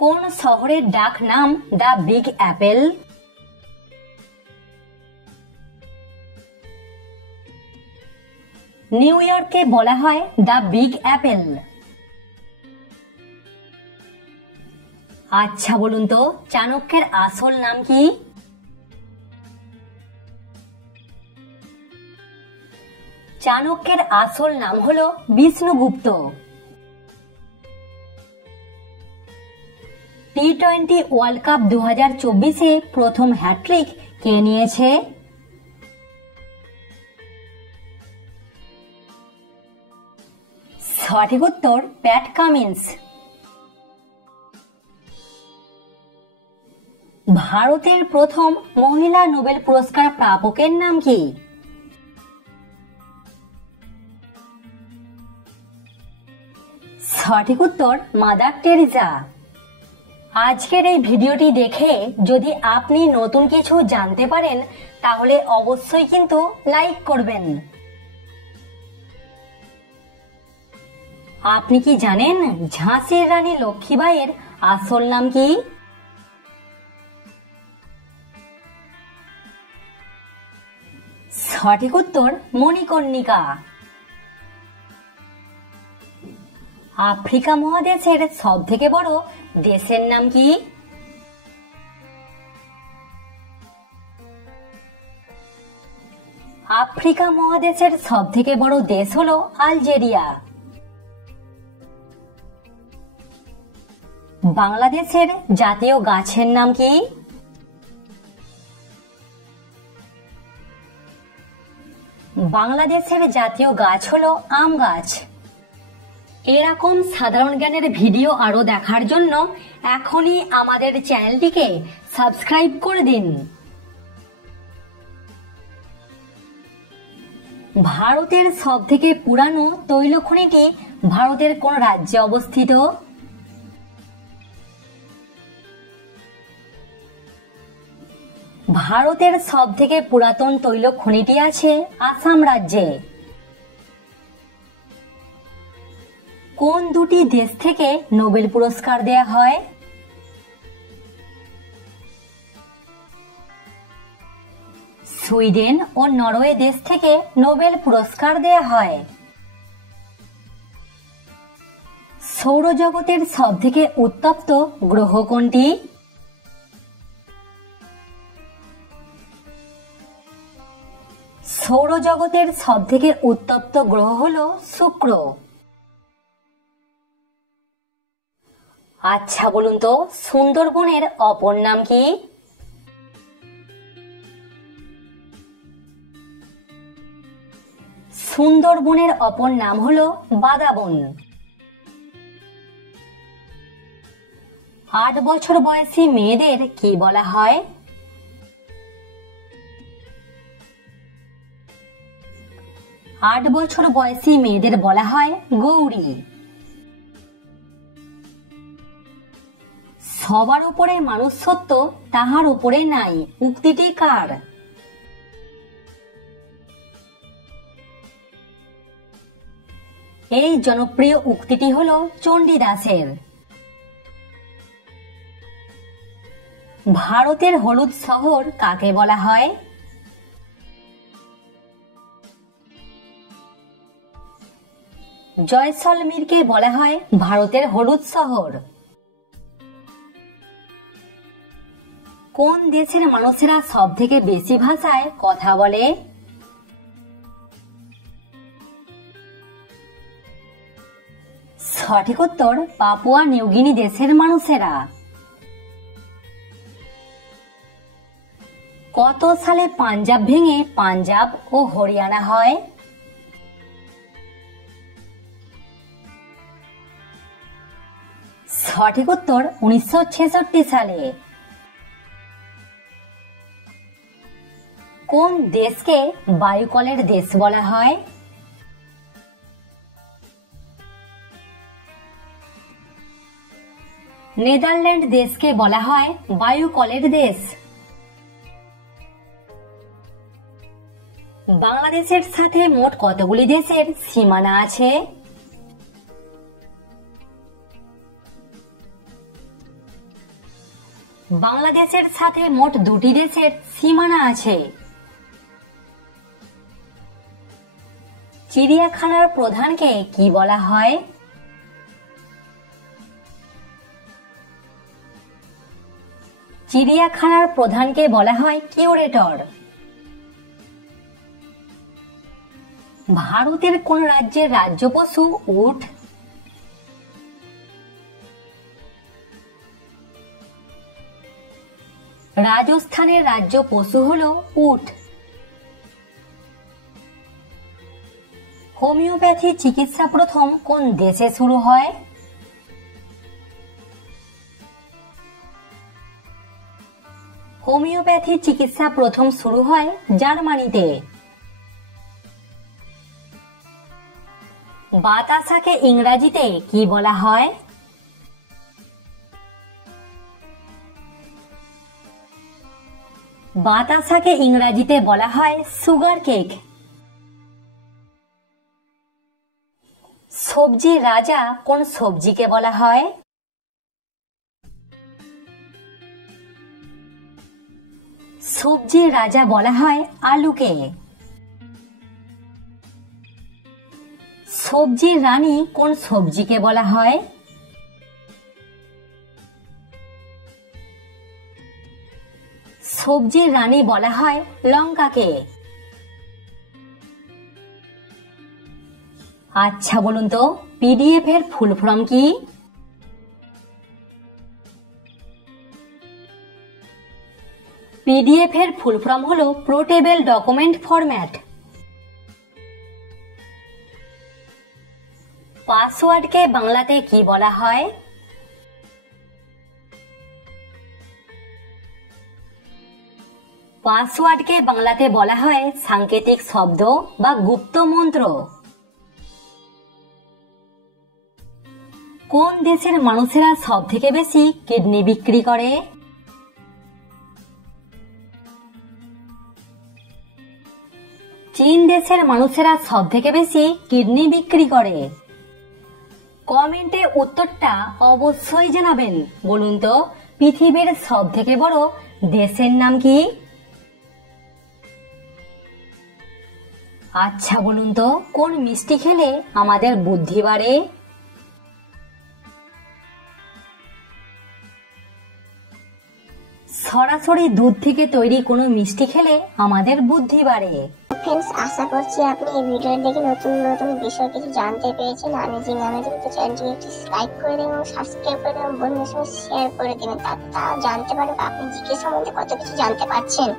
কোন শহরের ডাক নাম দ্য বিগ অ্যাপেল? নিউ ইয়র্ককে বলা হয় দ্য বিগ অ্যাপেল। আচ্ছা বলুন তো, চাণক্যের আসল নাম কি? চাণক্যের আসল নাম হলো বিষ্ণুগুপ্ত। টি-20 ওয়ার্ল্ড কাপ 2024-এ প্রথম হ্যাট্রিক কে নিয়েছে? সঠিক উত্তর প্যাট কামিন্স। ভারতের প্রথম মহিলা নোবেল পুরস্কার প্রাপকের নাম কি? সঠিক উত্তর মাদার টেরেসা। আজকের এই ভিডিওটি দেখে যদি আপনি নতুন কিছু জানতে পারেন তাহলে অবশ্যই কিন্তু লাইক করবেন। আপনি কি জানেন ঝাঁসির রানী লক্ষ্মীবাঈয়ের আসল নাম কি? সঠিক উত্তর মণিকর্ণিকা। আফ্রিকা মহাদেশের সব থেকে বড় দেশের নাম কি? আফ্রিকা মহাদেশের সব থেকে বড় দেশ হলো আলজেরিয়া। বাংলাদেশের জাতীয় গাছের নাম কি? বাংলাদেশের জাতীয় গাছ হলো আম গাছ। এরকম সাধারণ জ্ঞানের ভিডিও আরো দেখার জন্য এখনই আমাদের চ্যানেলটিকে সাবস্ক্রাইব করে দিন। ভারতের সবথেকে পুরানো তৈল খনিটি ভারতের কোন রাজ্যে অবস্থিত? ভারতের সবথেকে পুরাতন তৈল খনিটি আছে আসাম রাজ্যে। কোন দুটি দেশ থেকে নোবেল পুরস্কার দেয়া হয়? সুইডেন ও নরওয়ে দেশ থেকে নোবেল পুরস্কার দেয়া হয়। সৌরজগতের সবথেকে উত্তপ্ত গ্রহ কোনটি? সৌরজগতের সবথেকে উত্তপ্ত গ্রহ হলো শুক্র। আচ্ছা বলুন তো, সুন্দরবনের অপর নাম কি? সুন্দরবনের অপর নাম হলো বাদাবন। 8 বছর বয়সী মেয়েদের কি বলা হয়? 8 বছর বয়সী মেয়েদের বলা হয় গৌরী। সবার উপরে মনুষ্যত্ব তাহার উপরে নাই উক্তিটি কার? এই জনপ্রিয় উক্তিটি হলো চণ্ডীদাসের। ভারতের হলুদ শহর কাকে বলা হয়? জয়সলমীরকে বলা হয় ভারতের হলুদ শহর। কোন দেশের মানুষেরা সব থেকে বেশি ভাষায় কথা বলে? সঠিক উত্তর পাপুয়া নিউগিনি দেশের মানুষেরা। কত সালে পাঞ্জাব ভেঙে পাঞ্জাব ও হরিয়ানা হয়? সঠিক উত্তর 1966 সালে। কোন দেশকে বায়ুকলের দেশ বলা হয়? নেদারল্যান্ড দেশকে বলা হয় বায়ুকলের দেশ। বাংলাদেশের সাথে মোট কতগুলি দেশের সীমানা আছে? বাংলাদেশের সাথে মোট দুটি দেশের সীমানা আছে। চিড়িয়াখানার প্রধানকে কি বলা হয়? চিড়িয়াখানার প্রধানকে বলা হয় কিউরেটর। ভারতের কোন রাজ্যের রাজ্য পশু উট? রাজস্থানের রাজ্য পশু হলো উট। হোমিওপ্যাথি চিকিৎসা প্রথম কোন দেশে শুরু হয়? হোমিওপ্যাথি চিকিৎসা প্রথম শুরু হয় জার্মানিতে। বাতাসাকে ইংরেজিতে কি বলা হয়? বাতাসাকে ইংরেজিতে বলা হয় সুগার কেক। সবজির রাজা কোন সবজিকে বলা হয়? সবজির রাজা বলা হয় আলুকে। সবজির রানী কোন সবজিকে বলা হয়? সবজির রানী বলা হয় লঙ্কাকে। আচ্ছা বলুন তো পিডিএফ এর ফুল ফর্ম কি? পিডিএফ এর ফুল ফর্ম হলো পোর্টেবল ডকুমেন্ট ফরম্যাট। পাসওয়ার্ডকে বাংলাতে কি বলা হয়? পাসওয়ার্ডকে বাংলাতে বলা হয় সাংকেতিক শব্দ বা গুপ্ত মন্ত্র। কোন দেশের মানুষেরা সব থেকে বেশি কিডনি বিক্রি করে? চীন দেশের মানুষেরা সব থেকে বেশি কিডনি বিক্রি করে। কমেন্টে উত্তরটা অবশ্যই জানাবেন। বলুন তো পৃথিবীর সব থেকে বড় দেশের নাম কি? আচ্ছা বলুন তো কোন মিষ্টি খেলে আমাদের বুদ্ধি বাড়ে? সরাসরি দুধ থেকে তৈরি কোনো মিষ্টি খেলে আমাদের বুদ্ধি বাড়ে। ফ্রেন্ডস, আশা করছি আপনি এই ভিডিও দেখে নতুন নতুন বিষয় কিছু জানতে পেরেছেন। আমি যে নামে চ্যানেলটিকে একটি লাইক করে দেবেন এবং সাবস্ক্রাইব করে দেবেন, বন্ধুদের সঙ্গে শেয়ার করে দেবেন, তারা জানতে পারবে আপনি জিকে সম্বন্ধে কত কিছু জানতে পারছেন।